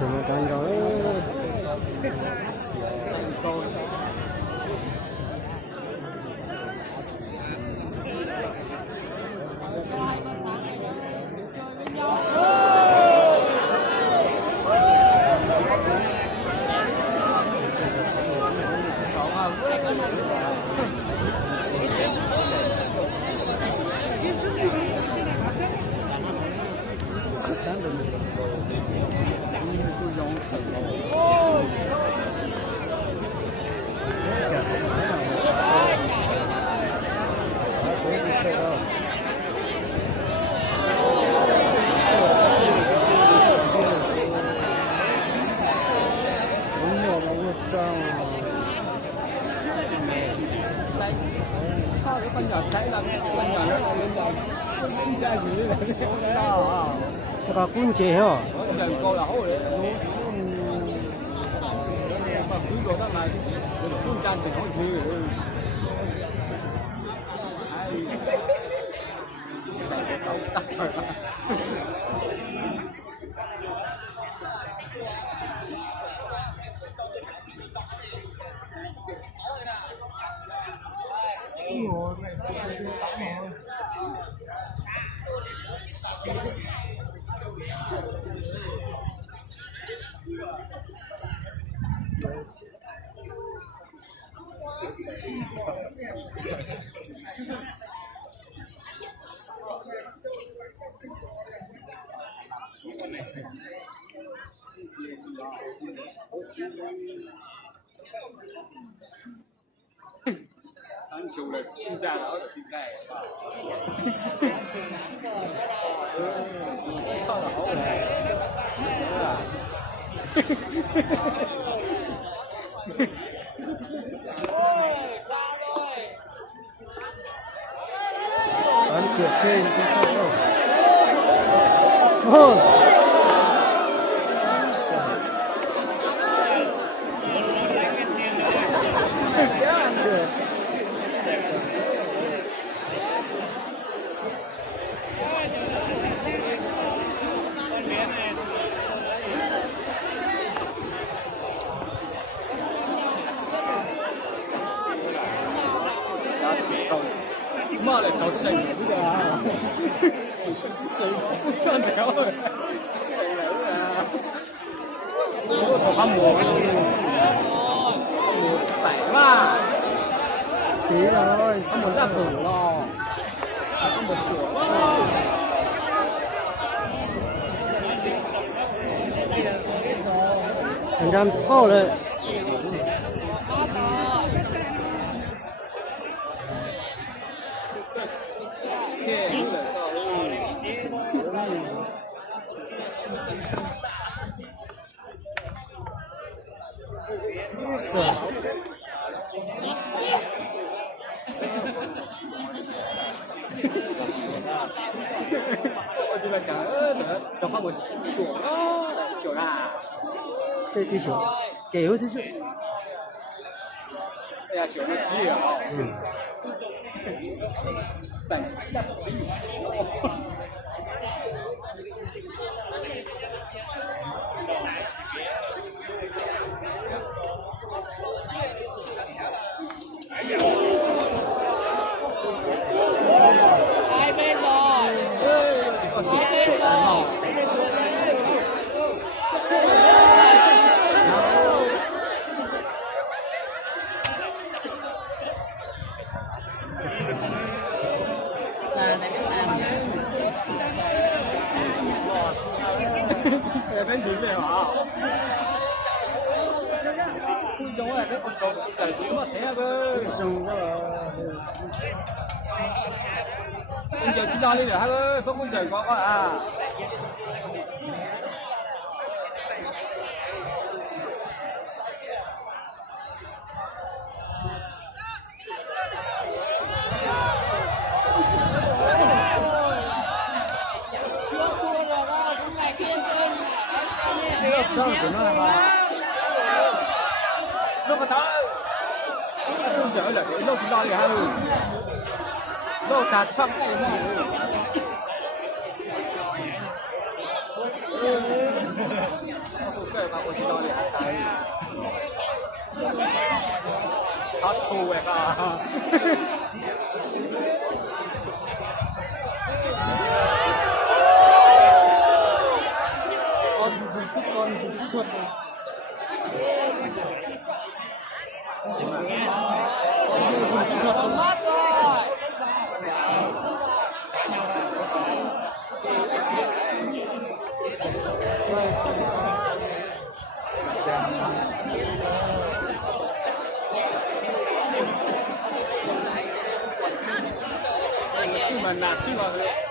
thì nó càng rồi cái cuốn chè hả? Ntxawg là chuyên gia đó ở phim này. Bán cửa trên cũng không đâu. Thôi. Mà lại cho xanh nữa à? Xanh không cho chéo rồi. Xanh nữa à? Ủa thằng hâm mộ phải mà. Tí rồi, không muốn ra phủ lo. Không một sủa. Thành ra to lên. Sợ.我这边讲话我小啊，这只小，这有只小。哎呀，小的急啊！但真前面啊！觀眾啊，啲觀眾就係點啊？睇下佢。送個。觀眾知道呢條係佢，不觀眾講啊。这样子那嘛，碌個頭，通常嚟碌住拉嘅喺度，碌達七。我知道你係黑醋嘅啊！con dùng sức con dùng kỹ thuật này. Con dùng kỹ thuật không?新聞啊，新聞佢。